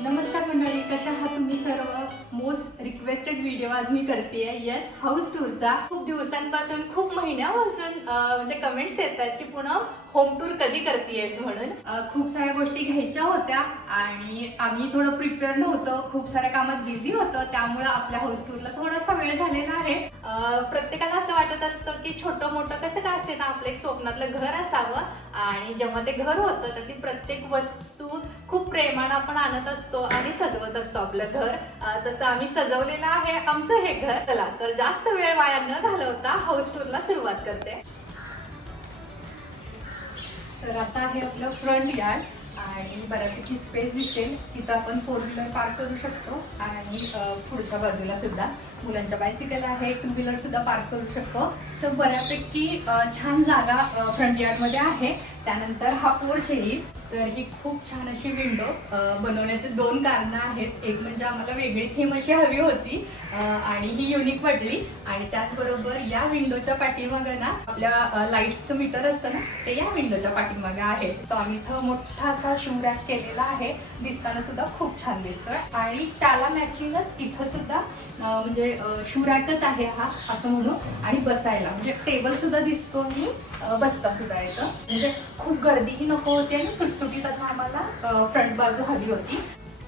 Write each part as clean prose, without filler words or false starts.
नमस्कार मंडळी, कशा आहात तुम्ही सर्व? मोस्ट रिक्वेस्टेड व्हिडिओ आज मी करतेय. येस, हाऊस टूरचा. खूप दिवसांपासून, खूप महिन्यापासून म्हणजे कमेंट्स येतात की पुन्हा होम टूर कधी करतेयस म्हणून. खूप साऱ्या गोष्टी घ्यायच्या होत्या आणि आम्ही थोडं प्रिपेअर नव्हतो, खूप साऱ्या कामात बिझी होतो, त्यामुळे आपल्या हाऊस टूरला थोडासा वेळ झालेला आहे. प्रत्येकाला असं वाटत असतं की छोटं मोठं कसं का असे ना आपलं एक स्वप्नातलं घर असावं आणि जेव्हा ते घर होतं तर ती प्रत्येक वस्तू खूप प्रेमानं आपण आणत असतो आणि सजवत असतो आपलं घर. तसं आम्ही सजवलेलं आहे आमचं हे घर. चला तर जास्त वेळ वाया न घालवता हाऊस टूरला सुरुवात करते. तर असं आहे आपलं फ्रंट यार्ड आणि बऱ्यापैकी स्पेस दिसेल. तिथं आपण 4 व्हीलर पार्क करू शकतो आणि पुढच्या बाजूला सुद्धा मुलांच्या बायसिकल आहे, 2 व्हीलर सुद्धा पार्क करू शकतो. सो बऱ्यापैकी छान जागा फ्रंट यार्डमध्ये आहे. त्यानंतर हा पोर्च येईल. तर ही खूप छान अशी विंडो बनवण्याचे 2 कारणं आहेत. एक म्हणजे आम्हाला वेगळी थीम अशी हवी होती आणि ही युनिक वाटली आणि त्याचबरोबर या विंडोच्या पाठीमागं ना आपल्या लाईट्सचं मीटर असतं ना, ते या विंडोच्या पाठीमागं आहे. तो आम्ही इथं मोठा असा शू रॅक केलेला आहे. दिसताना सुद्धा खूप छान दिसतोय आणि त्याला मॅचिंगच इथं सुद्धा म्हणजे शू रॅकच आहे हा असं म्हणू. आणि बसायला म्हणजे टेबल सुद्धा दिसतो आणि बसता सुद्धा येतं. म्हणजे खूप गर्दीही नको होती आणि सुटसुटीत असं आम्हाला फ्रंट बाजू हवी होती.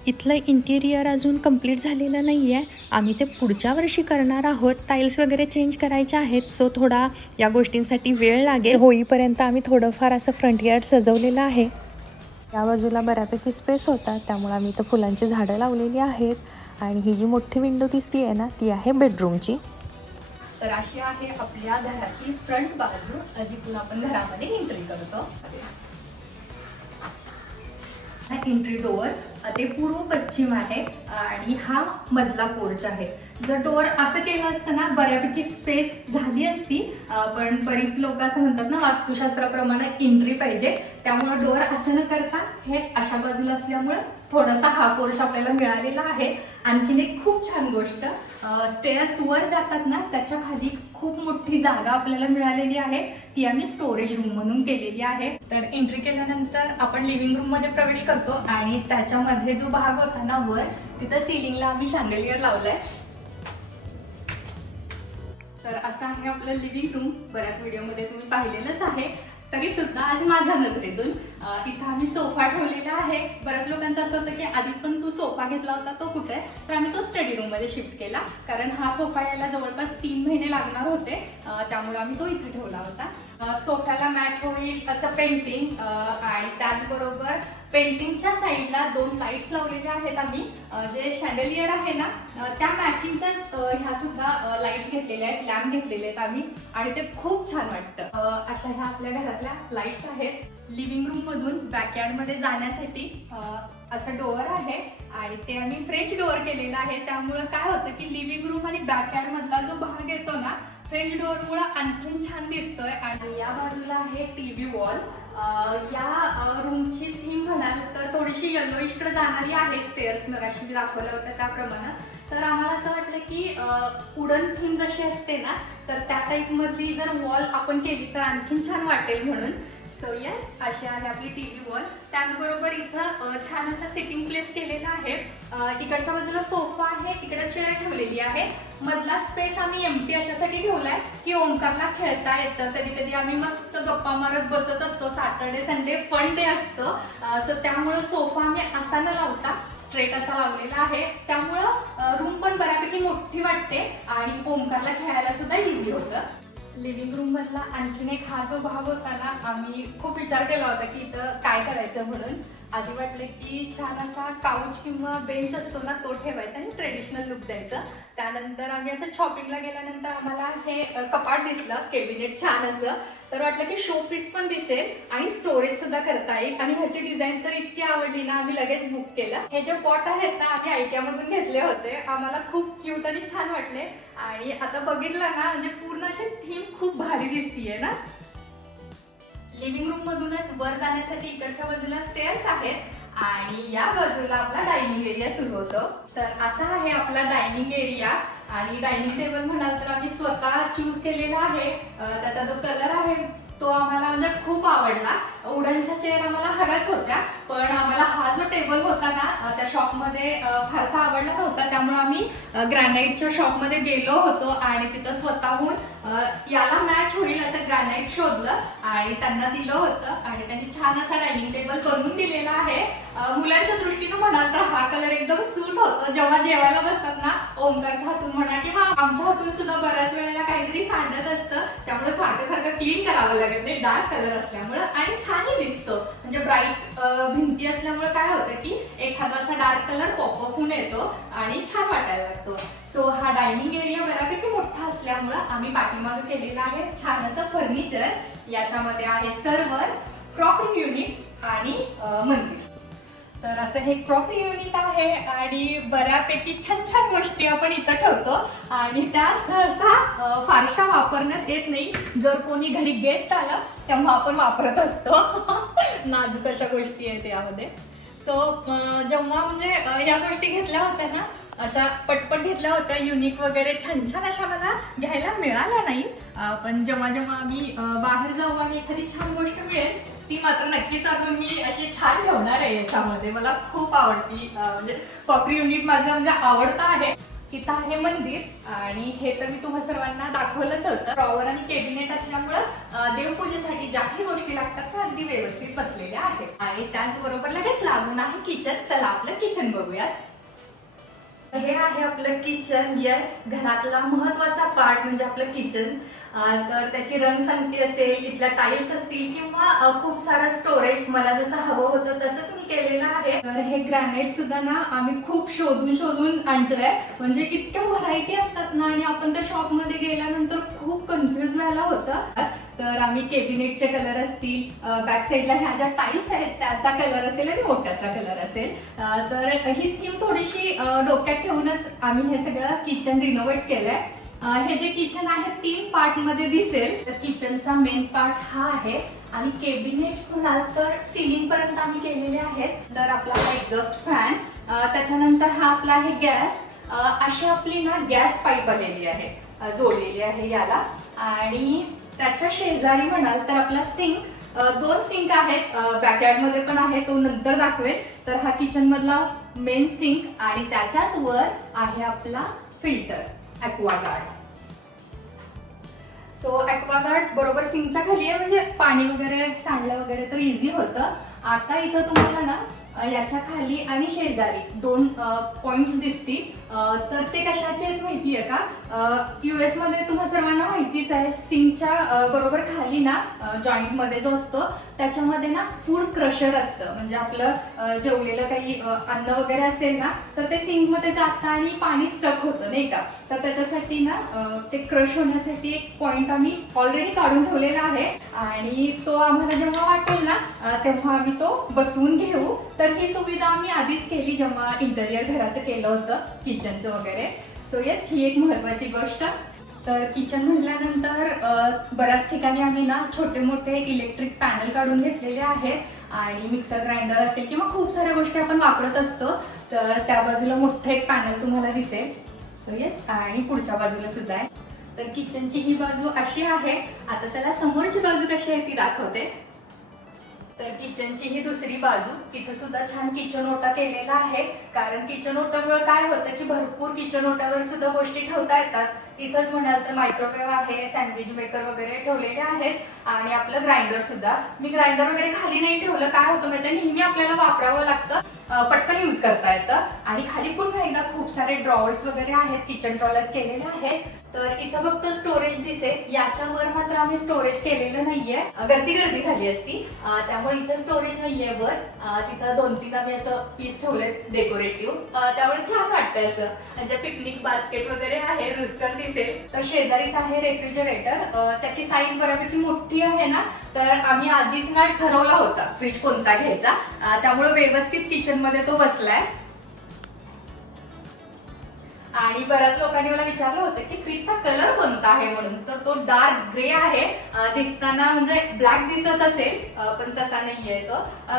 इथलं इंटिरियर अजून कंप्लीट झालेलं नाही आहे. आम्ही ते पुढच्या वर्षी करणार आहोत. टाईल्स वगैरे चेंज करायचे आहेत, सो थोडा या गोष्टींसाठी वेळ लागेल. होईपर्यंत आम्ही थोडंफार असं फ्रंट यार्ड सजवलेलं आहे. या बाजूला बऱ्यापैकी स्पेस होता, त्यामुळे आम्ही इथं फुलांची झाडं लावलेली आहेत आणि ही जी मोठी विंडो दिसती आहे ना, ती आहे बेडरूमची. तर अशी आहे आपल्या घराची फ्रंट बाजू, जिथून आपण घरामध्ये एंट्री करतो. हा एंट्री डोअर ते पूर्व पश्चिम आहे आणि हा मधला पोर्च आहे. जर डोअर असं केलं असतं ना बऱ्यापैकी स्पेस झाली असती, पण बरीच लोक असं म्हणतात ना वास्तुशास्त्राप्रमाणे एंट्री पाहिजे, त्यामुळे डोअर असं न करता हे अशा बाजूला असल्यामुळे थोडासा हा पोर्च आपल्याला मिळालेला आहे. आणखीन एक खूप छान गोष्ट, स्टेअर्स वर जातात ना त्याच्या खाली खूप मोठी जागा आपल्याला मिळालेली आहे. ती आम्ही स्टोरेज रूम म्हणून केलेली आहे. तर एंट्री केल्यानंतर आपण लिव्हिंग रूम मध्ये प्रवेश करतो आणि त्याच्यामध्ये जो भाग होता ना वर, तिथं सिलिंगला आम्ही शॅन्डलियर लावलाय. तर असं आहे आपलं लिव्हिंग रूम. बऱ्याच व्हिडिओमध्ये तुम्ही पाहिलेलंच आहे, तरी सुद्धा आज माझ्या नजरेतून इथं आम्ही सोफा ठेवलेला आहे. बऱ्याच लोकांचं असं होतं की आधी पण तू सोफा घेतला होता तो कुठे, तर आम्ही तो स्टडी रूम मध्ये शिफ्ट केला, कारण हा सोफा यायला जवळपास 3 महिने लागणार होते, त्यामुळे आम्ही तो इथे ठेवला होता. सोफ्याला मॅच होईल असं पेंटिंग आणि त्याचबरोबर पेंटिंगच्या साईडला 2 लाईट्स लावलेल्या आहेत आम्ही. जे शॅन्डलियर आहे ना त्या मॅचिंगच्याच ह्या सुद्धा लाईट्स घेतलेल्या आहेत, लॅम्प घेतलेले आहेत आम्ही आणि ते खूप छान वाटतं. अशा ह्या आपल्या घरातल्या लाईट्स आहेत. लिव्हिंग रूम मधून बॅकयार्ड मध्ये जाण्यासाठी असं डोअर आहे आणि ते आम्ही फ्रेंच डोअर केलेला आहे. त्यामुळं काय होतं की लिव्हिंग रूम आणि बॅकयार्ड मधला जो भाग येतो ना फ्रेंच डोअर मुळे आणखीन छान दिसतोय. आणि या बाजूला आहे टीव्ही वॉल. या रूमची थीम म्हणाल तर थोडीशी येलोइशकडे जाणारी आहे. स्टेअर्स मगाशी मी दाखवल्या होत्या त्याप्रमाणे. तर आम्हाला असं वाटलं की वुडन थीम जशी असते ना तर त्या टाईप मधली जर वॉल आपण केली तर आणखीन छान वाटेल म्हणून. सो येस, अशी आहे आपली टीव्ही वॉल. त्याचबरोबर इथं छान असा सिटिंग प्लेस केलेला आहे. इकडच्या बाजूला सोफा आहे, इकडे चेअर ठेवलेली आहे. मधला स्पेस आम्ही एम्प्टी अशासाठी ठेवलाय की ओंकारला खेळता येतं. कधी कधी आम्ही मस्त गप्पा मारत बसत असतो. सॅटर्डे संडे फन डे असतं, सो त्यामुळं सोफा आम्ही असा न लावता स्ट्रेट असा लावलेला आहे. त्यामुळं रूम पण बऱ्यापैकी मोठी वाटते आणि ओंकारला खेळायला सुद्धा इझी होतं. लिव्हिंग रूम मधला आणखीन एक हा जो भाग होता ना, आम्ही खूप विचार केला होता की इथं काय करायचं म्हणून. आधी वाटले की छान असा काउच किंवा बेंच असतो ना तो ठेवायचा आणि ट्रेडिशनल लुक द्यायचं. त्यानंतर आम्ही असं शॉपिंगला गेल्यानंतर आम्हाला हे कपाट दिसलं, केबिनेट छान असं, तर वाटलं की शो पीस पण दिसेल आणि स्टोरेज सुद्धा करता येईल. आणि ह्याची डिझाईन तर इतकी आवडली ना आम्ही लगेच बुक केलं. हे जे पॉट आहेत ना आम्ही आयकियामधून घेतले होते. आम्हाला खूप क्यूट आणि छान वाटले आणि आता बघितलं ना म्हणजे पूर्ण अशी थीम खूप भारी दिसतीये ना. लिव्हिंग रूम मधूनच वर जाण्यासाठी इकडच्या बाजूला स्टेअर्स आहेत आणि या बाजूला आपला डायनिंग एरिया सुरू होतो. तर असा आहे आपला डायनिंग एरिया आणि डायनिंग टेबल म्हणाल तर आम्ही स्वतः चूज केलेला आहे. त्याचा जो कलर आहे तो आम्हाला म्हणजे खूप आवडला. वुडनच्या चेअर आम्हाला हव्याच होत्या, पण आम्हाला हा जो टेबल होता ना त्या शॉपमध्ये त्याच्यामध्ये फारसा आवडला नव्हता, त्यामुळे आम्ही ग्रॅनाइटच्या शॉपमध्ये गेलो होतो आणि तिथं स्वतःहून याला मॅच होईल असं ग्रॅनाइट शोधलं आणि त्यांना दिलं होतं आणि त्यांनी छान असा डायनिंग टेबल करून दिलेला आहे. मुलांच्या दृष्टीनं म्हणाल तर हा कलर एकदम सूट होतो. जेव्हा जेवायला बसतात ना, ओमकारच्या हातून म्हणा किंवा आमच्या हातून सुद्धा बऱ्याच वेळेला काहीतरी सांडत असतं, त्यामुळे सारखं क्लीन करावं लागत नाही डार्क कलर असल्यामुळं आणि छानही दिसतो. म्हणजे ब्राईट भिंती असल्यामुळे काय होतं की एखादा असा डार्क कलर पॉपअप होऊन येतो आणि छान वाटायला लागतो. सो हा डायनिंग एरिया बऱ्यापैकी मोठा असल्यामुळं आम्ही पाठीमागं केलेला आहे छान असं फर्निचर. याच्यामध्ये आहे सर्व्हर, क्रॉकरी युनिट आणि मंदिर. तर असं हे क्रॉकरी युनिट आहे आणि बऱ्यापैकी छान छान गोष्टी आपण इथं ठेवतो आणि त्या सहसा फारशा वापरण्यात येत नाही. जर कोणी घरी गेस्ट आलं तेव्हा आपण वापरत असतो. नाजूक अशा गोष्टी आहेत यामध्ये. सो जेव्हा म्हणजे या गोष्टी घेतल्या होत्या ना, अशा पटपट घेतल्या होत्या, युनिक वगैरे छान छान अशा मला घ्यायला मिळाल्या नाही. पण जेव्हा आम्ही बाहेर जाऊ आणि एखादी छान गोष्ट मिळेल ती मात्र नक्कीच आणून मी अशी छान ठेवणार आहे याच्यामध्ये. मला खूप आवडती, म्हणजे क्रॉकरी युनिट माझं म्हणजे आवडतं आहे. इथं आहे मंदिर आणि हे तर मी तुम्हा सर्वांना दाखवलंच होतं. ड्रॉवर आणि कॅबिनेट असल्यामुळं देवपूजेसाठी ज्या काही गोष्टी लागतात त्या अगदी व्यवस्थित बसलेल्या आहेत आणि त्याचबरोबर लगेच लागून आहे किचन. चला आपलं किचन बघूयात. हे आहे आपलं किचन. येस, घरातला महत्वाचा पार्ट म्हणजे आपलं किचन. तर त्याची रंगसंगती असेल, इथल्या टाईल्स असतील किंवा खूप सारं स्टोरेज मला जसं हवं होतं तसंच मी केलेलं आहे. तर हे ग्रॅनाइट सुद्धा ना आम्ही खूप शोधून आणलंय. म्हणजे इतक्या व्हरायटी असतात ना आणि आपण त्या शॉपमध्ये गेल्यानंतर खूप कन्फ्युज व्हायला होतं. तर आम्ही कॅबिनेटचे कलर असतील, बॅक साईडला ह्या ज्या टाईल्स आहेत त्याचा कलर असेल आणि ओट्याचा कलर असेल. तर ही थीम थोडीशी डोक्यात ठेवूनच आम्ही हे सगळं किचन रिनोव्हेट केलंय. हे जे किचन आहे 3 पार्ट मध्ये दिसेल. तर किचनचा मेन पार्ट हा आहे आणि कॅबिनेट्स म्हणाल तर सिलिंग पर्यंत आम्ही केलेले आहेत. तर आपला हा एक्झॉस्ट फॅन, त्याच्यानंतर हा आपला आहे गॅस. अशी आपली ना गॅस पाईप आलेली आहे, जोडलेली आहे याला. आणि त्याच्या शेजारी म्हणाल तर आपला सिंक, 2 सिंक आहेत, बॅकयार्ड मध्ये पण आहे, तो नंतर दाखवेल. तर हा किचन मधला मेन सिंक आणि त्याच्याच वर आहे आपला फिल्टर ॲक्वागार्ड. सो ॲक्वागार्ड बरोबर सिंकच्या खाली आहे, म्हणजे पाणी वगैरे सांडलं वगैरे तर इझी होतं. आता इथं तुम्हाला ना याच्या खाली आणि शेजारी 2 पॉइंट्स दिसतील. तर ते कशाचे आहेत माहिती आहे का? US मध्ये तुम्हा सर्वांना माहितीच आहे, सिंकच्या बरोबर खाली ना जॉईंट मध्ये जो असतो त्याच्यामध्ये ना फूड क्रशर असतं. म्हणजे आपलं जेवलेलं काही अन्न वगैरे असेल ना तर ते सिंक मध्ये जातं आणि पाणी स्टक होतं नाही का. तर त्याच्यासाठी ना ते क्रश होण्यासाठी एक पॉइंट आम्ही ऑलरेडी काढून ठेवलेला आहे आणि तो आम्हाला जेव्हा वाटेल ना तेव्हा आम्ही तो बसवून घेऊ. तर ही सुविधा आम्ही आधीच केली जेव्हा इंटेरियर घराचं केलं होतं किचनचं वगैरे. सो येस, ही एक महत्वाची गोष्ट. तर किचन म्हटल्यानंतर बऱ्याच ठिकाणी आम्ही ना छोटे मोठे इलेक्ट्रिक पॅनल काढून घेतलेले आहेत आणि मिक्सर ग्राइंडर असेल किंवा खूप साऱ्या गोष्टी आपण वापरत असतो. तर त्या बाजूला मोठं एक पॅनल तुम्हाला दिसेल. सो येस, आणि पुढच्या बाजूला सुद्धा आहे. तर किचनची ही बाजू अशी आहे. आता चला समोरची बाजू कशी आहे ती दाखवते. तर किचनची ही दुसरी बाजू, इथं सुद्धा छान किचन ओटा केलेला आहे. कारण किचन ओट्यामुळे काय होतं की भरपूर किचन ओट्यावर सुद्धा गोष्टी ठेवता येतात. इथंच म्हणाल तर मायक्रोवेव्ह आहे, सँडविच मेकर वगैरे ठेवलेले आहेत आणि आपलं ग्राइंडर सुद्धा. मी ग्राइंडर वगैरे खाली नाही ठेवलं, काय होतं माहिती, नेहमी आपल्याला वापरावं लागतं, पटकन यूज करता येतं. आणि खाली पुन्हा एकदा खूप सारे ड्रॉवर्स वगैरे आहेत, किचन ड्रॉवर्स केलेले आहेत. तर इथं फक्त स्टोरेज दिसेल, याच्यावर मात्र आम्ही स्टोरेज केलेलं नाहीये, गर्दी झाली असती, त्यामुळे इथं स्टोरेज नाहीये वर. तिथं 2-3 आम्ही असं पीस ठेवलेत डेकोरेटिव्ह, त्यामुळे छान वाटतंय असं. म्हणजे पिकनिक बास्केट वगैरे आहे, रुस्टर दिसेल. तर शेजारीच आहे रेफ्रिजरेटर, त्याची साईज बऱ्यापैकी मोठी आहे ना, तर आम्ही आधीच ना ठरवला होता फ्रीज कोणता घ्यायचा, त्यामुळे व्यवस्थित किचन मध्ये तो बसलाय. आणि बऱ्याच लोकांनी मला विचारलं होतं की फ्रीजचा कलर कोणता आहे म्हणून. तर तो डार्क ग्रे आहे. दिसताना म्हणजे ब्लॅक दिसत असेल पण तसा नाहीये तो.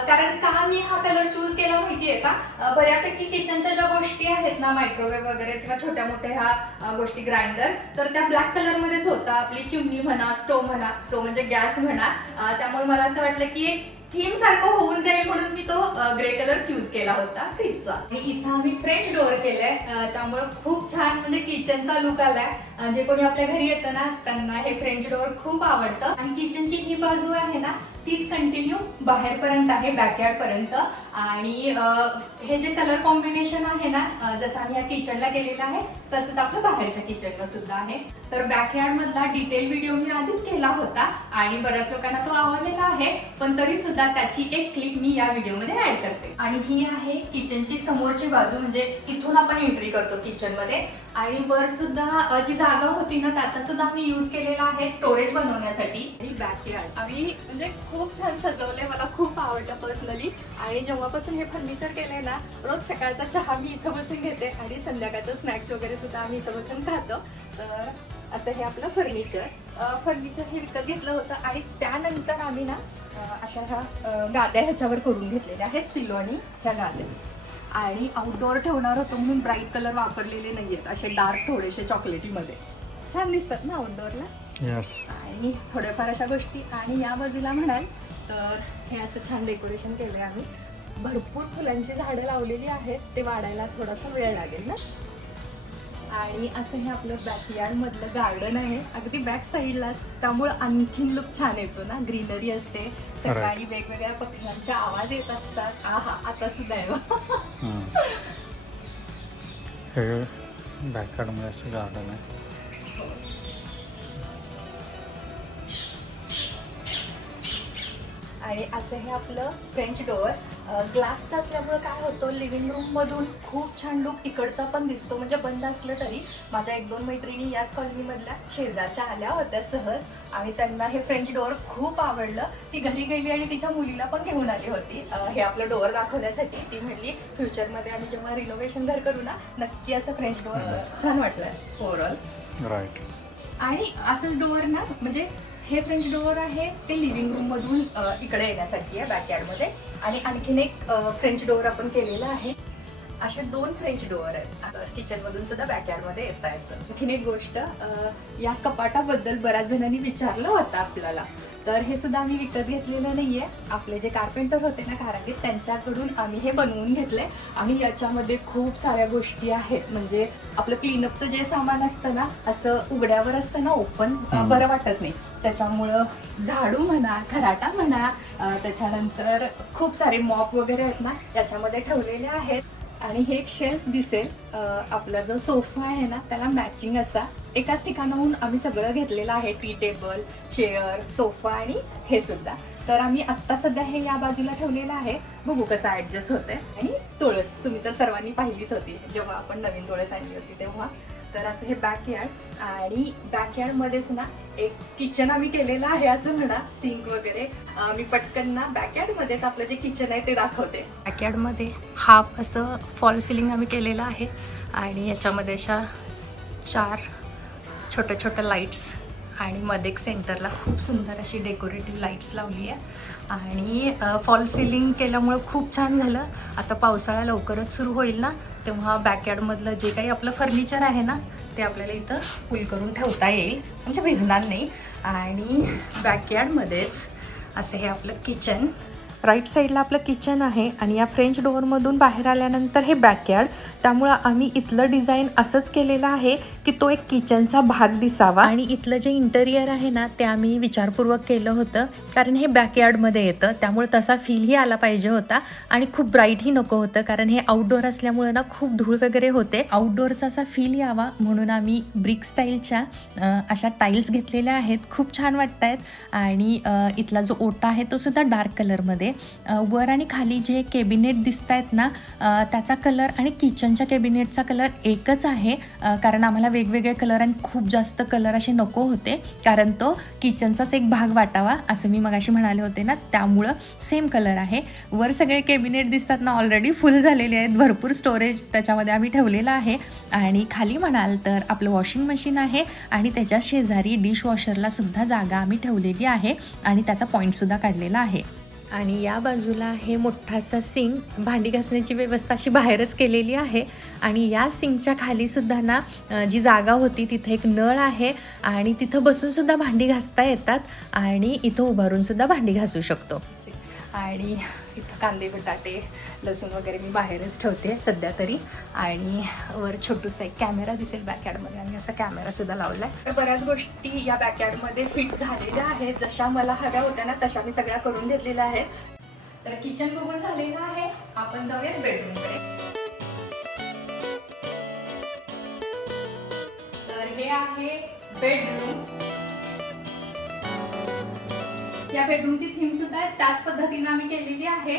कारण का मी हा कलर चूज केला माहितीये का, बऱ्यापैकी किचनच्या ज्या गोष्टी आहेत ना, मायक्रोवेव्ह वगैरे किंवा छोट्या मोठ्या ह्या गोष्टी, ग्राइंडर, तर त्या ब्लॅक कलर मध्येच होता. आपली चिमणी म्हणा, स्टोव म्हणजे गॅस म्हणा. त्यामुळे मला असं वाटलं की एक थीम सारखं होऊन जाईल म्हणून मी तो ग्रे कलर चूज केला होता फ्रीजचा. आणि इथं आम्ही फ्रेंच डोअर केलंय, त्यामुळे खूप छान म्हणजे किचनचा लुक आलाय. जे कोणी आपल्या घरी येतं ना त्यांना हे फ्रेंच डोअर खूप आवडतं. आणि किचनची ही बाजू आहे ना तीच कंटिन्यू बाहेरपर्यंत आहे, बॅकयार्ड पर्यंत. आणि हे जे कलर कॉम्बिनेशन आहे ना जसं आम्ही या किचनला केलेलं आहे तसंच आपलं बाहेरच्या किचनला सुद्धा आहे. तर बॅकयार्ड मधला डिटेल व्हिडिओ मी आधीच केला होता आणि बऱ्याच लोकांना तो आवडलेला आहे, पण तरी सुद्धा त्याची एक क्लिप मी या व्हिडिओमध्ये ऍड करते. आणि ही आहे किचनची समोरची बाजू, म्हणजे इथून आपण एंट्री करतो किचन मध्ये. आणि वर सुद्धा जी जागा होती ना त्याचा सुद्धा आम्ही यूज केलेला आहे स्टोरेज बनवण्यासाठी. आणि बॅकयार्ड आम्ही म्हणजे खूप छान सजवले, मला खूप आवडतं पर्सनली. आणि जेव्हापासून हे फर्निचर केलंय ना रोज सकाळचा चहा मी इथं बसून घेते आणि संध्याकाळचं स्नॅक्स वगैरे सुद्धा आम्ही इथं बसून खातो. तर असं हे आपलं फर्निचर हे विकत घेतलं होतं. आणि त्यानंतर आम्ही ना अशा ह्या गाद्या ह्याच्यावर करून घेतलेल्या आहेत, पिलो आणि ह्या गाद्या. आणि आउटडोअर ठेवणार होतो म्हणून ब्राईट कलर वापरलेले नाहीयेत, असे डार्क थोडेसे चॉकलेटीमध्ये छान दिसतात ना आउटडोअरला. आणि थोड्याफार अशा गोष्टी. आणि या बाजूला म्हणाल तर हे असं छान डेकोरेशन केलंय आम्ही. भरपूर फुलांची झाडं लावलेली आहेत, ते वाढायला थोडासा वेळ लागेल ना. आणि असं हे आपलं बॅकयार्ड मधलं गार्डन आहे अगदी बॅक साईडलाच, त्यामुळे आणखीन लुक छान येतो ना. ग्रीनरी असते, सकाळी वेगवेगळ्या पक्ष्यांचे आवाज येत असतात. आहा आता सुद्धा आहे हे बॅकयार्डमध्ये असं गार्डन आहे. आणि असं हे आपलं फ्रेंच डोअर ग्लासचं असल्यामुळे काय होतं लिव्हिंग रूम मधून खूप छान लुक इकडचा पण दिसतो. म्हणजे बंद असलं तरी माझ्या 1-2 मैत्रिणी याच कॉलनीमधल्या शेजारच्या आल्या होत्या सहज आणि त्यांना हे फ्रेंच डोअर खूप आवडलं. ती घरी गेली आणि तिच्या मुलीला पण घेऊन आली होती हे आपलं डोअर दाखवण्यासाठी. ती म्हणली फ्युचरमध्ये आम्ही जेव्हा रिनोव्हेशन घर करू ना नक्की असं फ्रेंच डोअर छान वाटलंय ओव्हरऑल. राईट. आणि असंच डोअर ना म्हणजे हे फ्रेंच डोअर आहे ते लिव्हिंग रूम मधून इकडे येण्यासाठी आहे बॅकयार्डमध्ये. आणि आणखीन एक फ्रेंच डोअर आपण केलेला आहे. असे 2 फ्रेंच डोअर आहेत किचन मधून सुद्धा बॅकयार्डमध्ये येता येतं. आणखीन एक गोष्ट, या कपाटाबद्दल बऱ्याच जणांनी विचारलं होतं आपल्याला, तर हे सुद्धा आम्ही विकत घेतलेलं नाहीये. आपले जे कार्पेंटर होते ना कारागीर त्यांच्याकडून आम्ही हे बनवून घेतले. आणि याच्यामध्ये खूप साऱ्या गोष्टी आहेत, म्हणजे आपलं क्लीनअपचं जे सामान असतं ना असं उघड्यावर असतं ना ओपन, बरं वाटत नाही. त्याच्यामुळं झाडू म्हणा, खराटा म्हणा, त्याच्यानंतर खूप सारे मॉप वगैरे आहेत ना याच्यामध्ये ठेवलेले आहेत. आणि हे एक शेल्फ दिसेल, आपला जो सोफा आहे ना त्याला मॅचिंग असा एकाच ठिकाणाहून आम्ही सगळं घेतलेलं आहे. टी टेबल, चेअर, सोफा आणि हे सुद्धा. तर आम्ही आत्ता सध्या हे या बाजूला ठेवलेलं आहे, बघू कसं ऍडजस्ट होतंय. आणि तुळस तुम्ही तर सर्वांनी पाहिलीच होती जेव्हा आपण नवीन तुळस आणली होती तेव्हा. तर असं हे बॅकयार्ड. आणि बॅकयार्डमध्येच ना एक किचन आम्ही केलेलं आहे असं म्हणा, सिंक वगैरे. मी पटकन ना बॅकयार्डमध्येच आपलं जे किचन आहे ते दाखवते. बॅकयार्डमध्ये हाफ असं फॉल सिलिंग आम्ही केलेलं आहे आणि याच्यामध्ये अशा 4 छोट्या छोट्या लाईट्स आणि मध्ये एक सेंटरला खूप सुंदर अशी डेकोरेटिव्ह लाईट्स लावली आहे. आणि फॉल सिलिंग केल्यामुळं खूप छान झालं. आता पावसाळा लवकरच सुरू होईल ना तेव्हा बॅकयार्डमधलं जे काही आपलं फर्निचर आहे ना ते आपल्याला इथं फुल करून ठेवता येईल, म्हणजे भिजणार नाही. आणि बॅकयार्डमध्येच असं हे आपलं किचन, राईट साईडला आपलं किचन आहे आणि या फ्रेंच डोअरमधून बाहेर आल्यानंतर हे बॅकयार्ड. त्यामुळं आम्ही इथलं डिझाईन असंच केलेलं आहे की तो एक किचनचा भाग दिसावा. आणि इथलं जे इंटेरियर आहे ना ते आम्ही विचारपूर्वक केलं होतं, कारण हे बॅकयार्डमध्ये येतं त्यामुळे तसा फीलही आला पाहिजे होता. आणि खूप ब्राईटही नको होतं, कारण हे आउटडोअर असल्यामुळे ना खूप धूळ वगैरे होते. आउटडोअरचा असा फील यावा म्हणून आम्ही ब्रिक स्टाईलच्या अशा टाईल्स घेतलेल्या आहेत, खूप छान वाटत आहेत. आणि इथला जो ओटा आहे तो सुद्धा डार्क कलरमध्ये. वर आणि खाली जे कॅबिनेट दिसत आहेत ना त्याचा कलर आणि किचनच्या कॅबिनेटचा कलर एकच आहे, कारण आम्हाला वेगवेगळे कलर आणि खूप जास्त कलर असे नको होते, कारण तो किचनचाच एक भाग वाटावा असं मी मगाशी म्हणाले होते ना, त्यामुळं सेम कलर आहे. वर सगळे कॅबिनेट दिसतात ना ऑलरेडी फुल झालेले आहेत, भरपूर स्टोरेज त्याच्यामध्ये आम्ही ठेवलेलं आहे. आणि खाली म्हणाल तर आपलं वॉशिंग मशीन आहे आणि त्याच्या शेजारी डिशवॉशरला सुद्धा जागा आम्ही ठेवलेली आहे आणि त्याचा पॉईंटसुद्धा काढलेला आहे. आणि या बाजूला हे मोठासा सिंक, भांडी घासण्याची व्यवस्था अशी बाहेरच केलेली आहे. आणि या सिंकच्या खालीसुद्धा ना जी जागा होती तिथे एक नळ आहे आणि तिथं बसूनसुद्धा भांडी घासता येतात आणि इथं उभारूनसुद्धा भांडी घासू शकतो. आणि इथं कांदे बटाटे लसूण वगैरे मी बाहेरच ठेवते सध्या तरी. आणि वर छोटूसा एक कॅमेरा दिसेल बॅकयार्डमध्ये, आणि असा कॅमेरासुद्धा लावला आहे. तर बऱ्याच गोष्टी या बॅकयार्डमध्ये फिट झालेल्या आहेत, जशा मला हव्या होत्या ना तशा मी सगळ्या करून घेतलेल्या आहेत. तर किचन बघून झालेलं आहे, आपण जाऊयात बेडरूमकडे. तर हे आहे बेडरूम. या बेडरूमची थीम सुद्धा त्याच पद्धतीने आम्ही केलेली आहे,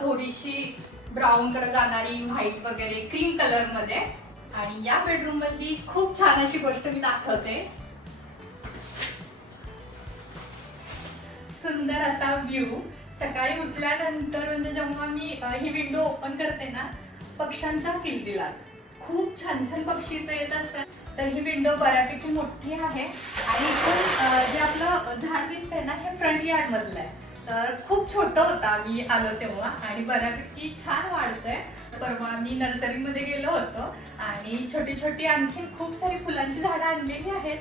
थोडीशी ब्राऊन कडे जाणारी, व्हाईट वगैरे क्रीम कलर मध्ये. आणि या बेडरूम मधली खूप छान अशी गोष्ट मी दाखवते. सुंदर असा व्ह्यू. सकाळी उठल्यानंतर म्हणजे जेव्हा मी ही विंडो ओपन करते ना, पक्ष्यांचा किलबिलाट, खूप छान छान पक्षी इथं येत असतात. तर ही विंडो बऱ्यापैकी मोठी आहे. आणि इथून जे आपलं झाड दिसतंय ना, हे फ्रंट यार्ड मधलं आहे. तर खूप छोटं होतं आम्ही आलो तेव्हा, आणि बऱ्यापैकी छान वाढतंय. परवा आम्ही नर्सरीमध्ये गेलो होतो आणि छोटी छोटी आणखी खूप सारी फुलांची झाडं आणलेली आहेत.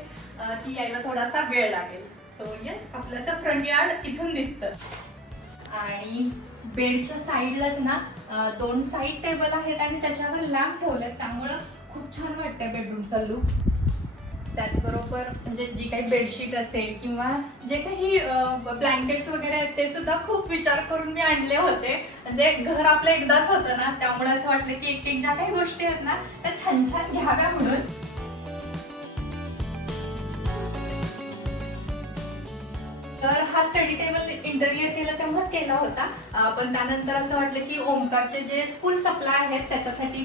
ती यायला थोडासा वेळ लागेल. सो यस, आपलं असं फ्रंट यार्ड इथून दिसतं. आणि बेडच्या साईडलाच ना 2 साईड टेबल आहेत आणि त्याच्यावर लॅम्प ठेवलेत, त्यामुळं खूप छान वाटतंय बेडरूमचा लुक. त्याचबरोबर म्हणजे जी काही बेडशीट असेल किंवा जे काही ब्लँकेट्स वगैरे आहेत ते सुद्धा खूप विचार करून मी आणले होते. म्हणजे घर आपलं एकदाच होतं ना, त्यामुळे असं वाटलं की एक ज्या काही गोष्टी आहेत ना त्या छान छान घ्याव्या म्हणून. तर हा स्टडी टेबल इंटेरियर केला तेव्हाच केला होता, पण त्यानंतर असं वाटलं की ओमकारचे जे स्कूल सप्लाय आहेत त्याच्यासाठी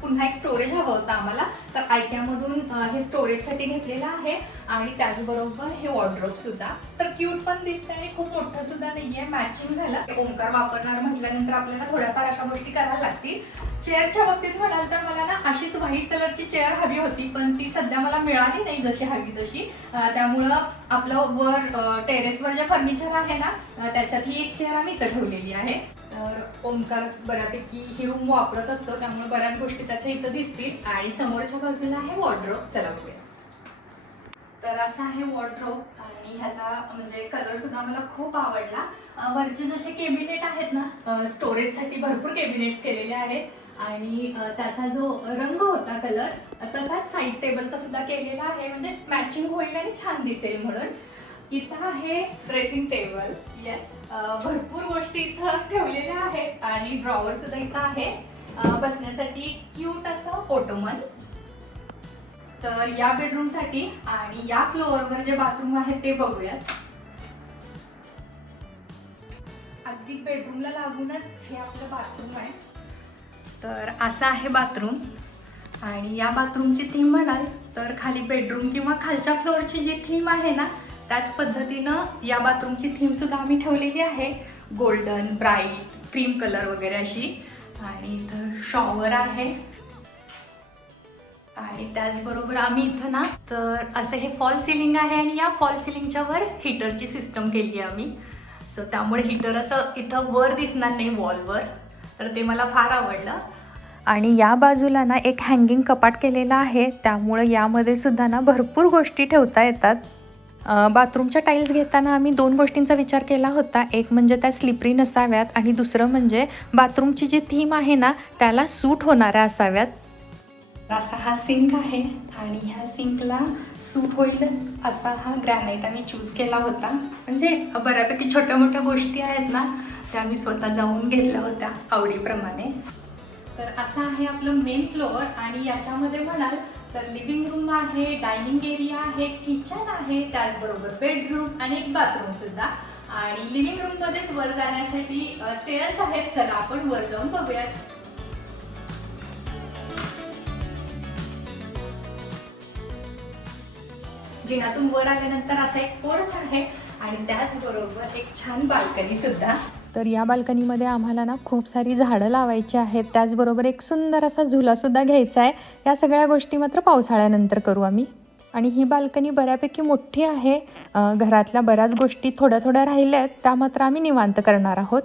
पुन्हा एक स्टोरेज हवं होतं आम्हाला. तर आयकियामधून हे स्टोरेजसाठी घेतलेलं आहे. आणि त्याचबरोबर हे वॉर्डरोब सुद्धा. तर क्यूट पण दिसतंय आणि खूप मोठं सुद्धा नाहीये, मॅचिंग झालं. ओमकार वापरणार म्हटल्यानंतर आपल्याला थोड्याफार अशा गोष्टी करायला लागतील. चेअरच्या बाबतीत म्हणाल तर मला ना अशीच व्हाईट कलरची चेअर हवी होती, पण ती सध्या मला मिळाली नाही जशी हवी तशी. त्यामुळं आपलं वर टेरेसवर जे फर्निचर आहे ना त्याच्यातली एक चेअर आम्ही इथं ठेवलेली आहे. तर ओमकार बऱ्यापैकी ही रूम वापरत असतो, त्यामुळे बऱ्याच गोष्टी त्याच्या इथं दिसतील. आणि समोरच्या बाजूला आहे वॉर्डरोब. चला बघूया. तर असा आहे वॉर्डरोब, आणि ह्याचा म्हणजे कलर सुद्धा मला खूप आवडला. वरचे जसे केबिनेट आहेत ना, स्टोरेजसाठी भरपूर केबिनेट्स केलेले आहेत. आणि त्याचा जो रंग होता कलर तसाच साईड टेबलचा सुद्धा केलेला आहे, म्हणजे मॅचिंग होईल आणि छान दिसेल म्हणून. इथं आहे ड्रेसिंग टेबल. येस, भरपूर गोष्टी इथं ठेवलेल्या आहेत. आणि ड्रॉवर सुद्धा इथं आहे, बसण्यासाठी क्यूट असं ओटोमन. तर या बेडरूम साठी आणि या फ्लोअरवर जे बाथरूम आहे ते बघूयात. अगदी बेडरूमला लागूनच हे आपलं बाथरूम आहे. तर असं आहे बाथरूम. आणि या बाथरूमची थीम म्हणाल तर खाली बेडरूम किंवा खालच्या फ्लोअरची जी थीम आहे ना त्याच पद्धतीनं या बाथरूमची थीम सुद्धा आम्ही ठेवलेली आहे, गोल्डन, ब्राईट, क्रीम कलर वगैरे अशी. आणि इथं शॉवर आहे. आणि त्याचबरोबर आम्ही इथं ना तर असं हे फॉल सिलिंग आहे, आणि या फॉल सिलिंगच्या वर हीटरची सिस्टम केली आहे आम्ही. सो त्यामुळे हीटर असं इथं वर दिसणार नाही वॉलवर, तर ते मला फार आवडलं. आणि या बाजूला ना एक हँगिंग कपाट केलेला आहे, त्यामुळं यामध्ये सुद्धा ना भरपूर गोष्टी ठेवता येतात. बाथरूमच्या टाईल्स घेताना आम्ही 2 गोष्टींचा विचार केला होता. एक म्हणजे त्या स्लिपरी नसाव्यात, आणि दुसरं म्हणजे बाथरूमची जी थीम आहे ना त्याला सूट होणाऱ्या असाव्यात. असा हा सिंक आहे, आणि ह्या सिंकला सूट होईल असा हा ग्रॅनाईट आम्ही चूज केला होता. म्हणजे बऱ्यापैकी छोट्या मोठ्या गोष्टी आहेत ना त्या मी स्वतः जाऊन घेतल्या होत्या आवडीप्रमाणे. तर असं आहे आपलं मेन फ्लोअर. आणि याच्यामध्ये म्हणाल तर लिव्हिंग रूम आहे, डायनिंग एरिया आहे, किचन आहे, त्याचबरोबर बेडरूम आणि एक बाथरूम सुद्धा. आणि लिव्हिंग रूम मध्येच वर जाण्यासाठी स्टेअर्स आहेत. चला आपण वर जाऊन बघूयात. जिन्यातून वर आल्यानंतर असा एक पोर्च आहे, आणि त्याचबरोबर एक छान बाल्कनी सुद्धा. तर या बाल्कनीमध्ये आम्हाला ना खूप सारी झाडं लावायची आहेत, त्याचबरोबर एक सुंदर असा झुलासुद्धा घ्यायचा आहे. या सगळ्या गोष्टी मात्र पावसाळ्यानंतर करू आम्ही. आणि ही बाल्कनी बऱ्यापैकी मोठी आहे. घरातल्या बऱ्याच गोष्टी थोड्या थोड्या राहिल्या आहेत, त्या मात्र आम्ही निवांत करणार आहोत.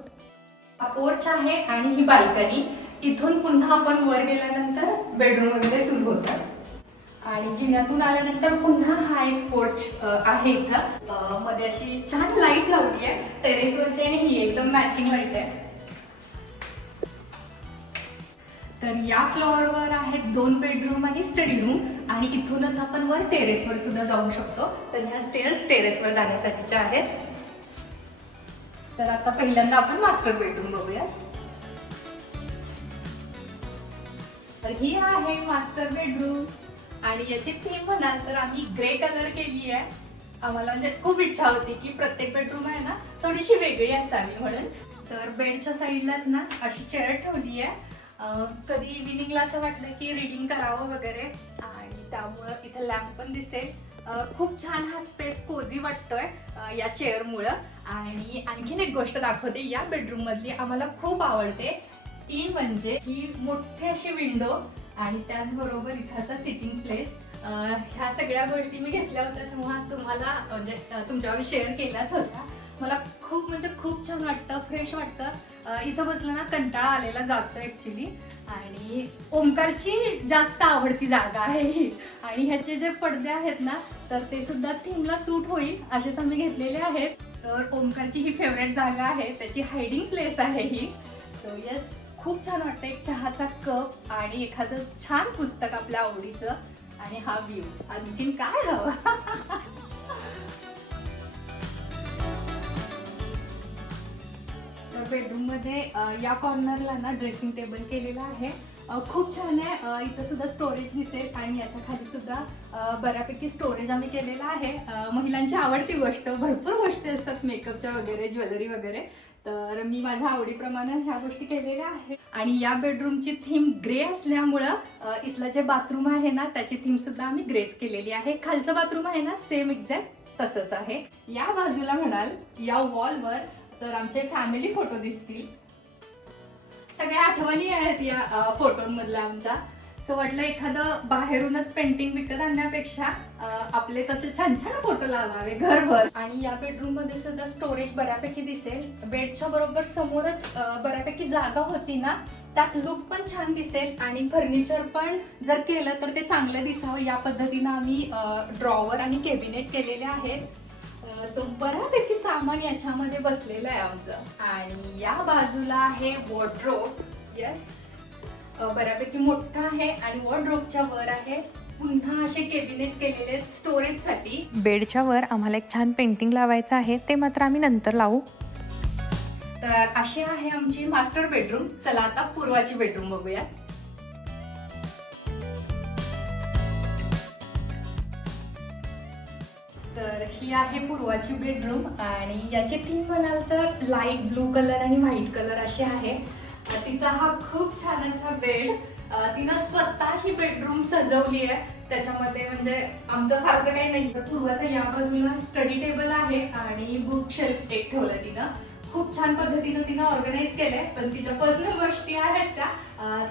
हा पोर्च आहे आणि ही बाल्कनी. इथून पुन्हा आपण वर गेल्यानंतर बेडरूम वगैरे सुरू होतात. आणि जिन्यातून आल्यानंतर पुन्हा हा एक पोर्च आहे इथं. मध्ये अशी छान लाईट लावली आहे टेरेसवरची आणि ही एकदम मॅचिंग लाईट आहे. तर या फ्लोअरवर आहेत 2 बेडरूम आणि स्टडी रूम आणि इथूनच आपण वर टेरेसवर सुद्धा जाऊ शकतो. तर ह्या स्टेअर्स टेरेसवर जाण्यासाठीच्या आहेत. तर आता पहिल्यांदा आपण मास्टर बेडरूम बघूया. तर ही आहे मास्टर बेडरूम आणि याची थीम म्हणाल तर आम्ही ग्रे कलर केली आहे. आम्हाला म्हणजे खूप इच्छा होती की प्रत्येक बेडरूम आहे ना थोडीशी वेगळी असावी म्हणून. तर बेडच्या साईडलाच ना अशी चेअर ठेवली आहे. कधी इव्हिनिंगला असं वाटलं की रीडिंग करावं वगैरे आणि त्यामुळं इथं लॅम्प पण दिसेल. खूप छान हा स्पेस कोझी वाटतोय या चेअरमुळं. आणि आणखीन एक गोष्ट दाखवते या बेडरूम मधली आम्हाला खूप आवडते ती म्हणजे ही मोठी अशी विंडो आणि त्याचबरोबर इथं असा सिटिंग प्लेस. ह्या सगळ्या गोष्टी मी घेतल्या होत्या तेव्हा तुम्हाला म्हणजे तुमच्यावर शेअर केल्याच होत्या. मला खूप म्हणजे खूप छान वाटतं, फ्रेश वाटतं. इथं बसलं ना कंटाळा आलेला जातो ॲक्च्युली. आणि ओमकारची जास्त आवडती जागा आहे ही. आणि ह्याचे जे पडदे आहेत ना तर ते सुद्धा थीमला सूट होईल असेच आम्ही घेतलेले आहेत. तर ओमकारची ही फेवरेट जागा आहे, त्याची हायडिंग प्लेस आहे ही. सो येस, खूप छान वाटतं. एक चहाचा कप आणि एखादं छान पुस्तक आपल्या आवडीचं आणि हा व्ह्यू. आणखीन काय हवं. तर बेडरूम मध्ये या कॉर्नरला ना ड्रेसिंग टेबल केलेला आहे. खूप छान आहे. इथं सुद्धा स्टोरेज दिसेल आणि याच्या खाली सुद्धा बऱ्यापैकी स्टोरेज आम्ही केलेला आहे. महिलांची आवडती गोष्ट, भरपूर गोष्टी असतात मेकअपच्या वगैरे, ज्वेलरी वगैरे. तर मी माझ्या आवडीप्रमाणे ह्या गोष्टी केलेल्या आहेत. आणि या बेडरूमची थीम ग्रे असल्यामुळं इथलं जे बाथरूम आहे ना त्याची थीम सुद्धा आम्ही ग्रेच केलेली आहे. खालचं बाथरूम आहे ना सेम एक्झॅक्ट तसंच आहे. या बाजूला म्हणाल या वॉलवर तर आमचे फॅमिली फोटो दिसतील. सगळ्या आठवणी आहेत या फोटोंमधल्या आमच्या. सो वाटलं एखादं बाहेरूनच पेंटिंग विकत आणण्यापेक्षा आपलेच असे छान छान फोटो लावावे घरभर. आणि या बेडरूम मध्ये सुद्धा स्टोरेज बऱ्यापैकी दिसेल. बेडच्या बरोबर समोरच बऱ्यापैकी जागा होती ना, त्यात लुक पण छान दिसेल आणि फर्निचर पण जर केलं तर ते चांगलं दिसावं या पद्धतीनं आम्ही ड्रॉवर आणि कॅबिनेट केलेले आहेत. सो बऱ्यापैकी सामान याच्यामध्ये बसलेलं आहे आमचं. आणि या बाजूला आहे वॉर्डरोब. येस, बऱ्यापैकी मोठा आहे आणि वॉर्डरोबच्या वर आहे पुन्हा असे कॅबिनेट केलेले स्टोरेज साठी. बेडच्या वर आम्हाला एक छान पेंटिंग लावायचं आहे, ते मात्र आम्ही नंतर लावू. तर अशी आहे आमची मास्टर बेडरूम. चला आता पूर्वाची बेडरूम बघूया. तर ही आहे पूर्वाची बेडरूम आणि याची थीम म्हणाल तर लाईट ब्लू कलर आणि व्हाईट कलर अशी आहे. तिचा हा खूप छान असा बेड. तिनं स्वतः ही बेडरूम सजवली आहे. त्याच्यामध्ये म्हणजे आमचं फारसं काही नाही. तर पूर्वाचा या बाजूला स्टडी टेबल आहे आणि बुक शेल्फ एक ठेवलं तिनं. खूप छान पद्धतीनं तिनं ऑर्गनाईज केलंय. पण तिच्या पर्सनल गोष्टी आहेत त्या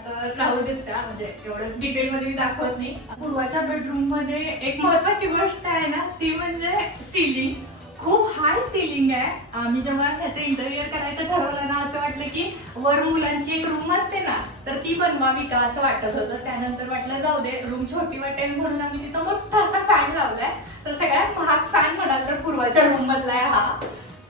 तर राहू देत त्या, म्हणजे एवढं डिटेलमध्ये मी दाखवत नाही. पूर्वाच्या बेडरूम मध्ये एक महत्वाची गोष्ट आहे ना ती म्हणजे सीलिंग. खूप हाय सीलिंग आहे. आम्ही जेव्हा ह्याचं इंटेरियर करायचं ठरवलं ना असं वाटलं की वर मुलांची एक रूम असते ना तर ती बनवावी का असं वाटत होतं. त्यानंतर वाटलं जाऊ दे, रूम छोटी वाटेल म्हणून आम्ही तिथं मोठा असा फॅन लावलाय. तर सगळ्यात महाग फॅन म्हणाल तर पूर्वाच्या रूम मधला आहे हा.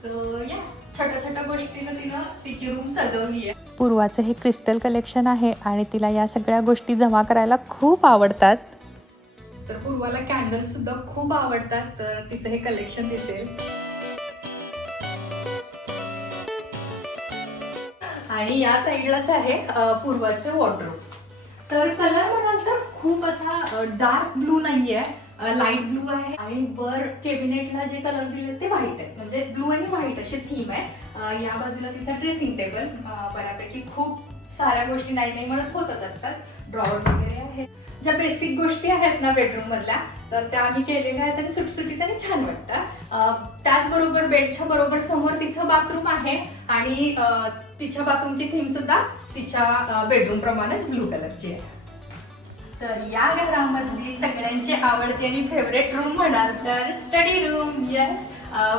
सो या छोट्या छोट्या गोष्टीनं तिनं तिची रूम सजवली आहे. पूर्वाचं हे क्रिस्टल कलेक्शन आहे आणि तिला या सगळ्या गोष्टी जमा करायला खूप आवडतात. तर पूर्वाला कॅन्डल सुद्धा खूप आवडतात. तर तिचं हे कलेक्शन दिसेल. आणि या साईडलाच आहे पूर्वाचं वॉर्डरोब. तर कलर म्हणाल तर खूप असा डार्क ब्लू नाहीये, लाईट ब्लू आहे. आणि वर कॅबिनेटला जे कलर दिले ते व्हाईट आहे, म्हणजे ब्लू आणि व्हाईट अशी थीम आहे. या बाजूला तिचा ड्रेसिंग टेबल. बऱ्यापैकी खूप साऱ्या गोष्टी नाही म्हणत होतच असतात. ड्रॉवर वगैरे आहेत. ज्या बेसिक गोष्टी आहेत ना बेडरूम मधल्या तर त्या आम्ही केलेल्या आहेत आणि सुटसुटीत आणि छान वाटतं. त्याचबरोबर बेडच्या बरोबर समोर तिचं बाथरूम आहे आणि तिच्या बाथरूमची थीम सुद्धा तिच्या बेडरूम प्रमाणेच ब्लू कलरची आहे. तर या घरामधली सगळ्यांची आवडती आणि फेवरेट रूम म्हणाल तर स्टडी रूम. येस,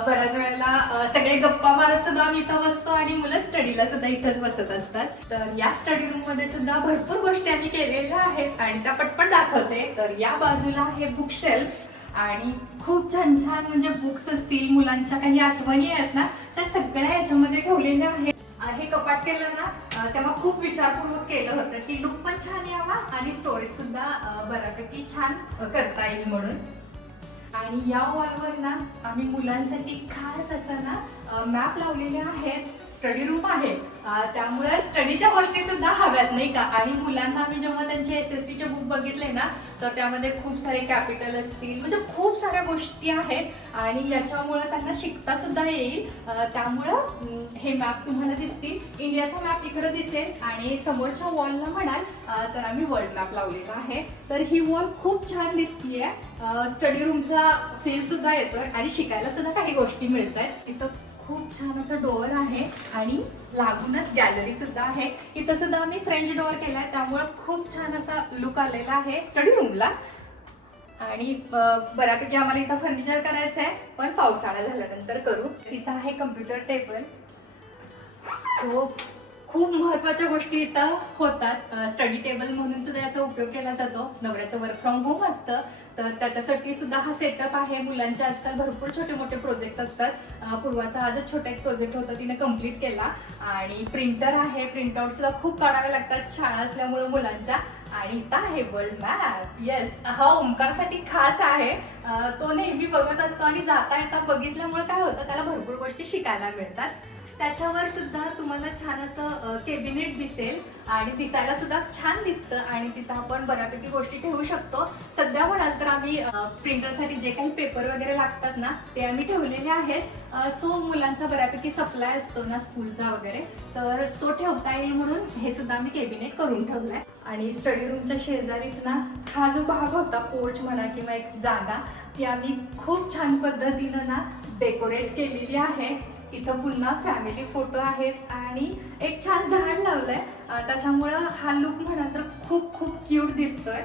बऱ्याच वेळेला सगळे गप्पा मारत सुद्धा आम्ही इथं बसतो आणि मुलं स्टडीला सुद्धा इथंच बसत असतात. तर या स्टडी रूम मध्ये सुद्धा भरपूर गोष्टी आम्ही केलेल्या आहेत आणि त्या पटपट दाखवते. तर या बाजूला आहे बुक शेल्फ आणि खूप छान छान म्हणजे बुक्स असतील, मुलांच्या काही आठवणी आहेत ना, त्या सगळ्या याच्यामध्ये ठेवलेल्या आहेत. हे कपाट केलं ना तेव्हा खूप विचारपूर्वक केलं होतं की लुक पण छान यावा आणि स्टोरेज सुद्धा बऱ्यापैकी छान करता येईल म्हणून. आणि या वॉलवर ना आम्ही मुलांसाठी खास असं ना मॅप लावलेले आहेत. स्टडी रूम आहे त्यामुळे स्टडीच्या गोष्टी सुद्धा हव्यात नाही का. आणि मुलांना आम्ही जेव्हा त्यांचे SST चे बुक बघितले ना तर त्यामध्ये खूप सारे कॅपिटल असतील, म्हणजे खूप साऱ्या गोष्टी आहेत आणि याच्यामुळे त्यांना शिकता सुद्धा येईल. त्यामुळं हे मॅप तुम्हाला दिसतील. इंडियाचा मॅप इकडे दिसेल आणि समोरच्या वॉलला म्हणाल तर आम्ही वर्ल्ड मॅप लावलेला आहे. तर ही वॉल खूप छान दिसतीये. स्टडी रूमचा फील सुद्धा येतोय आणि शिकायला सुद्धा काही गोष्टी मिळत आहेत. इथं खूप छान असं डोअर आहे आणि लागूनच गॅलरी सुद्धा आहे. इथं सुद्धा आम्ही फ्रेंच डोअर केलाय त्यामुळं खूप छान असा लुक आलेला आहे स्टडी रूमला. आणि बऱ्यापैकी आम्हाला इथं फर्निचर करायचं आहे पण पावसाळा झाल्यानंतर करू. इथं आहे कम्प्युटर टेबल. सो खूप महत्त्वाच्या गोष्टी इथं होतात. स्टडी टेबल म्हणून सुद्धा याचा उपयोग केला जातो. नवऱ्याचं वर्क फ्रॉम होम असतं तर त्याच्यासाठी सुद्धा हा सेटअप आहे. मुलांचे आजकाल भरपूर छोटे मोठे प्रोजेक्ट असतात. पूर्वाचा आजच छोटा एक प्रोजेक्ट होता तिने कम्प्लीट केला. आणि प्रिंटर आहे, प्रिंटआउट सुद्धा खूप काढावे लागतात शाळा असल्यामुळे मुलांच्या. आणि इथं आहे वर्ल्ड मॅप. येस, हा ओमकारसाठी खास आहे. तो नेहमी बघत असतो आणि जाता येता बघितल्यामुळे काय होतं त्याला भरपूर गोष्टी शिकायला मिळतात. त्याच्यावर सुद्धा तुम्हाला छान असं कॅबिनेट दिसेल आणि दिसायला सुद्धा छान दिसतं आणि तिथं आपण बऱ्यापैकी गोष्टी ठेवू शकतो. सध्या म्हणाल तर आम्ही प्रिंटरसाठी जे काही पेपर वगैरे लागतात ना ते आम्ही ठेवलेले आहेत. सो मुलांचा बऱ्यापैकी सप्लाय असतो ना स्कूलचा वगैरे, तर तो ठेवता येईल म्हणून हे सुद्धा आम्ही कॅबिनेट करून ठेवलाय. आणि स्टडी रूमच्या शेजारीच ना हा जो भाग होता पोर्च म्हणा किंवा एक जागा, ती आम्ही खूप छान पद्धतीनं ना डेकोरेट केलेली आहे. इथं पुन्हा फॅमिली फोटो आहेत आणि एक छान झाड लावलंय. त्याच्यामुळं हा लुक म्हणा तर खूप खूप क्यूट दिसतोय.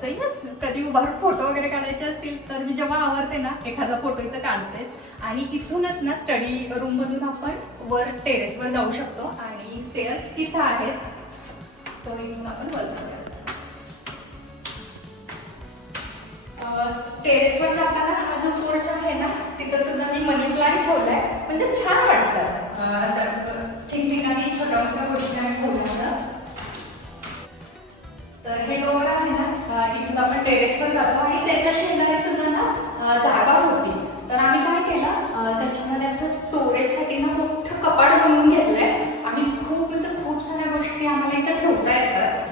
सो यस, कधी उभारून फोटो वगैरे काढायचे असतील तर मी जेव्हा आवडते ना एखादा फोटो इथं काढतेच. आणि इथूनच ना स्टडी रूम मधून आपण वर टेरेसवर जाऊ शकतो आणि स्टेअर्स इथं आहेत. सो इथून आपण वर जाऊया. टेरेसवर जाताना हा जो पोर्च आहे ना तिथं सुद्धा मी मनी प्लांट ठेवलाय, म्हणजे छान वाटतं. असं ठिकठिकाणी छोट्या मोठ्या गोष्टी आम्ही ठेवल्या. तर हे डोअर आहे ना इथून आपण टेरेसवर जातो आणि त्याच्या शेजारी सुद्धा ना जागा होती. तर आम्ही काय केलं त्याच्यामध्ये असं स्टोरेजसाठी ना मोठं कपाट बनवून घेतलंय आणि खूप साऱ्या गोष्टी आम्हाला इथं ठेवता येतात.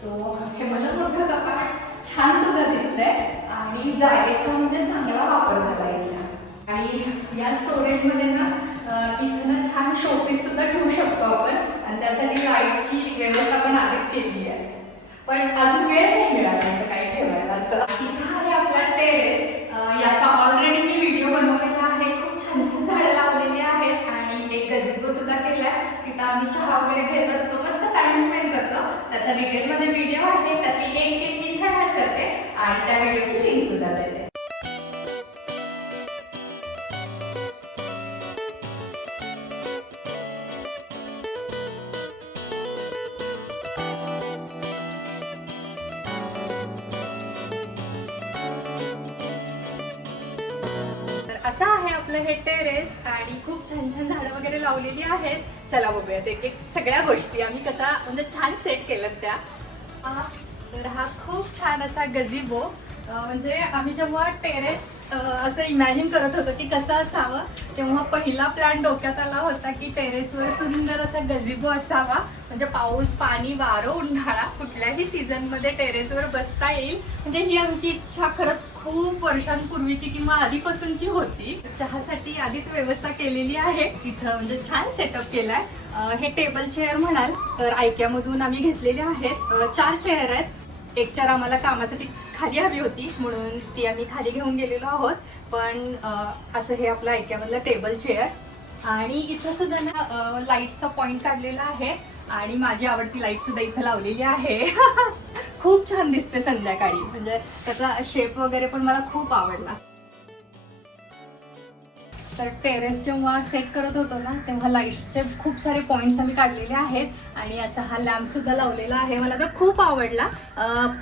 सो हे मला मोठं कपाट छान सुद्धा दिसतंय आणि जागेचा म्हणजे चांगला वापर झाला इथला. आणि या स्टोरेजमध्ये ना इथं ना छान शोपीस सुद्धा ठेवू शकतो आपण आणि त्यासाठी लाईटची व्यवस्था पण आधीच केली आहे. पण अजून वेळ नाही मिळाला तर काही ठेवायला असं. इथं आहे आपला टेरेस. याचा ऑलरेडी मी व्हिडिओ बनवलेला आहे. खूप छान छान झाडं लावलेली आहेत आणि एक गझेबो सुद्धा केलाय. तिथं आम्ही चहा वगैरे घेत असतो, मस्त टाइम स्पेंड करतो. त्याचा डिटेलमध्ये व्हिडिओ आहे, त्यातली एक मी इथे ऍड करते आणि त्या व्हिडिओची लिंक सुद्धा देते. असं आहे आपलं हे टेरेस आणि खूप छान छान झाडं वगैरे लावलेली आहेत. चला बघूयात एक एक सगळ्या गोष्टी आम्ही कशा म्हणजे छान सेट केल्यात त्या. तर हा खूप छान असा गझिबो, म्हणजे आम्ही जेव्हा टेरेस असं इमॅजिन करत होतो की कसं असावं तेव्हा पहिला प्लॅन डोक्यात आला होता की टेरेसवर सुंदर असा गझिबो असावा, म्हणजे पाऊस पाणी वारं उन्हाळा कुठल्याही सीझनमध्ये टेरेसवर बसता येईल. म्हणजे ही आमची इच्छा खरंच खूप वर्षांपूर्वीची किंवा आधीपासूनची होती. चहासाठी आधीच व्यवस्था केलेली आहे इथं, म्हणजे छान सेटअप केलाय. हे टेबल चेअर म्हणाल तर आयकियामधून आम्ही घेतलेले आहेत. 4 चेअर आहेत. एक चेअर आम्हाला कामासाठी खाली हवी होती म्हणून ती आम्ही खाली घेऊन गेलेलो आहोत. पण असं हे आपलं आयकियामधलं टेबल चेअर. आणि इथं सुद्धा ना लाईटचा पॉइंट काढलेला आहे आणि माझी आवडती लाईट सुद्धा इथं लावलेली आहे. खूप छान दिसते संध्याकाळी, म्हणजे त्याचा शेप वगैरे पण मला खूप आवडला. तर टेरेस जेव्हा सेट करत होतो ना तेव्हा लाईट्सचे खूप सारे पॉईंट्स आम्ही काढलेले आहेत आणि असा हा लॅम्प सुद्धा लावलेला आहे. मला तर खूप आवडला.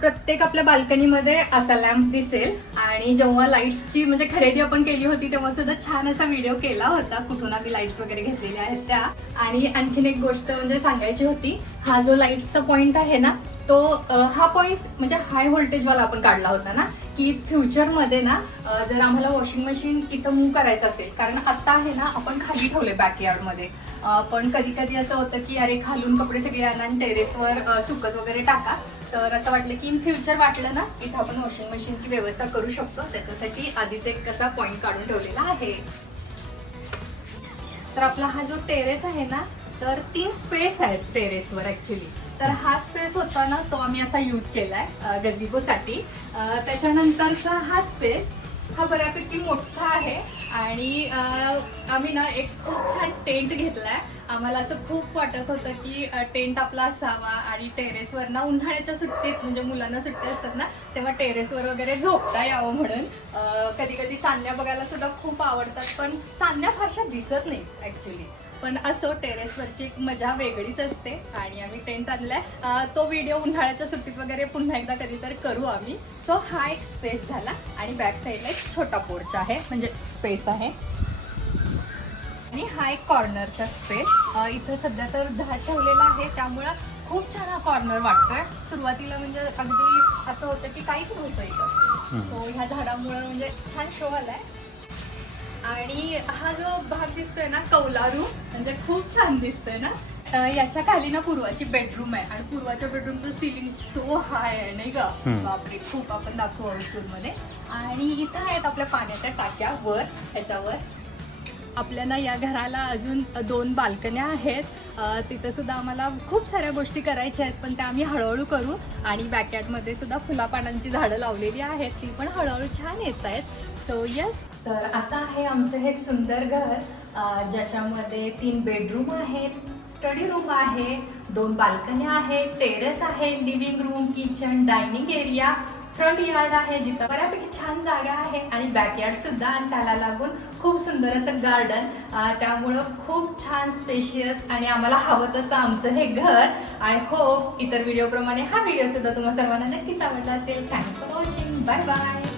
प्रत्येक आपल्या बाल्कनीमध्ये असा लॅम्प दिसेल. आणि जेव्हा लाईट्सची म्हणजे खरेदी आपण केली होती तेव्हा सुद्धा छान असा व्हिडिओ केला होता, कुठून आम्ही लाईट्स वगैरे घेतलेल्या आहेत त्या. आणि आणखीन एक गोष्ट म्हणजे सांगायची होती, हा जो लाईट्सचा पॉईंट आहे ना तो हा पॉईंट म्हणजे हाय व्होल्टेजवाला आपण काढला होता ना, की फ्युचरमध्ये ना जर आम्हाला वॉशिंग मशीन इथं मूव्ह करायचं असेल, कारण आता आहे ना आपण खाली ठेवले बॅकयार्डमध्ये, पण कधी कधी असं होतं की अरे खालून कपडे सगळे आणा आणि टेरेसवर सुकत वगैरे टाका. तर असं वाटलं की इन फ्युचर वाटलं ना इथं आपण वॉशिंग मशीनची व्यवस्था करू शकतो, त्याच्यासाठी आधीच एक कसा पॉईंट काढून ठेवलेला आहे. तर आपला हा जो टेरेस आहे ना, तर 3 स्पेस आहेत टेरेसवर ऍक्च्युली. तर हा स्पेस होता ना तो आम्ही असा यूज केलाय गझिबोसाठी. त्याच्यानंतरचा हा स्पेस हा बऱ्यापैकी मोठा आहे आणि आम्ही ना एक खूप छान टेंट घेतलाय. आम्हाला असं खूप वाटत होतं की टेंट आपला असावा आणि टेरेसवर ना उन्हाळ्याच्या सुट्टीत म्हणजे मुलांना सुट्टी असतात ना तेव्हा टेरेसवर वगैरे झोपता यावं म्हणून. कधी कधी चांदण्या बघायला सुद्धा खूप आवडतात, पण चांदण्या फारशा दिसत नाही ॲक्च्युली. पण असो टेरेसवरची एक मजा वेगळीच असते आणि आम्ही टेंट आणलाय. तो व्हिडिओ उन्हाळ्याच्या सुट्टीत वगैरे पुन्हा एकदा कधीतरी करू आम्ही. सो हा एक स्पेस झाला आणि बॅक साईडला एक छोटा पोर्च आहे म्हणजे स्पेस आहे. आणि हा एक कॉर्नरचा स्पेस. इथं सध्या तर झाड ठेवलेलं आहे त्यामुळं खूप छान हा कॉर्नर वाटतोय. सुरुवातीला म्हणजे अगदी असं होतं की काहीच नव्हतं इथं. सो ह्या झाडामुळं म्हणजे छान शो आलाय. आणि हा जो भाग दिसतोय ना कौलारू, म्हणजे खूप छान दिसतोय ना. याच्या खाली ना पूर्वाची बेडरूम आहे आणि पूर्वाच्या बेडरूमचं सिलिंग सो हाय आहे नाही का, बापरे खूप. आपण दाखवू हाऊसफुलमध्ये. आणि इथं आहेत आपल्या पाण्याच्या टाक्या वर. ह्याच्यावर आपल्याला या घराला अजून 2 बाल्कन्या आहेत. तिथं सुद्धा आम्हाला खूप साऱ्या गोष्टी करायच्या आहेत, पण त्या आम्ही हळूहळू करू. आणि बॅकयार्डमध्ये सुद्धा फुलापानांची झाडं लावलेली आहेत, ती पण हळूहळू छान येत आहेत. सो यस, तर असं आहे आमचं हे सुंदर घर, ज्याच्यामध्ये 3 बेडरूम आहेत, स्टडी रूम आहे, 2 बाल्कन्या आहेत, टेरेस आहे, living room, kitchen, dining area, front yard आहे जिथं बऱ्यापैकी छान जागा आहे आणि बॅकयार्ड सुद्धा आणि त्याला लागून खूप सुंदर असं गार्डन. त्यामुळं खूप छान स्पेशियस आणि आम्हाला हवं तसं आमचं हे घर. आय होप इतर व्हिडिओप्रमाणे हा व्हिडिओ सुद्धा तुम्हाला सर्वांना नक्कीच आवडला असेल. Thanks for watching. Bye bye.